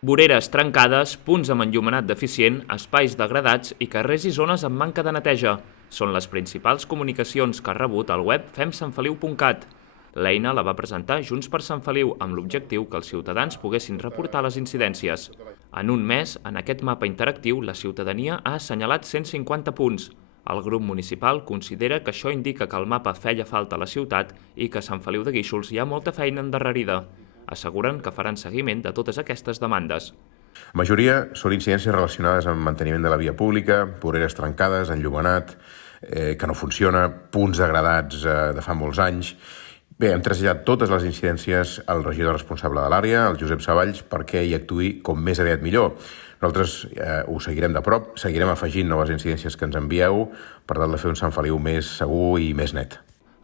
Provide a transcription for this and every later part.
Voreres trencades, punts amb enllumenat deficient, espais degradats i carrers i zones amb manca de neteja. Són les principals comunicacions que ha rebut el web femsantfeliu.cat. L'eina la va presentar Junts per Sant Feliu amb l'objectiu que els ciutadans poguessin reportar les incidències. En un mes, en aquest mapa interactiu, la ciutadania ha assenyalat 150 punts. El grup municipal considera que això indica que el mapa feia falta a la ciutat i que a Sant Feliu de Guíxols hi ha molta feina endarrerida. Asseguren que faran seguiment de totes aquestes demandes. La majoria són incidències relacionades amb manteniment de la via pública, voreres trencades, enllumenat, que no funciona, punts degradats de fa molts anys. Bé, hem traslladat totes les incidències al regidor responsable de l'àrea, el Josep Savalls, perquè hi actuï com més aviat millor. Nosaltres ho seguirem de prop, seguirem afegint noves incidències que ens envieu per tal de fer un Sant Feliu més segur i més net.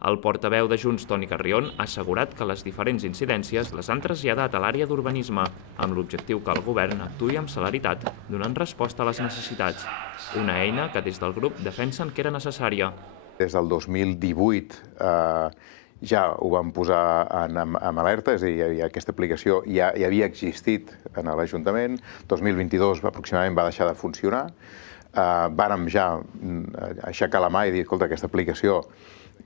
El portaveu de Junts, Toni Carrion, ha assegurat que les diferents incidències les han traslladat a l'àrea d'urbanisme, amb l'objectiu que el govern actuï amb celeritat, donant resposta a les necessitats. Una eina que des del grup defensen que era necessària. Des del 2018 ja ho vam posar en alerta, és a dir, aquesta aplicació ja havia existit en l'Ajuntament. 2022 aproximadament va deixar de funcionar. Vàrem ja aixecar la mà i dir, escolta, aquesta aplicació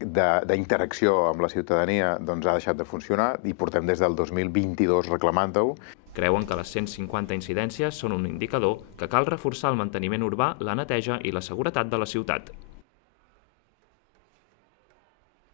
d'interacció amb la ciutadania ha deixat de funcionar i portem des del 2022 reclamant-ho. Creuen que les 150 incidències són un indicador que cal reforçar el manteniment urbà, la neteja i la seguretat de la ciutat.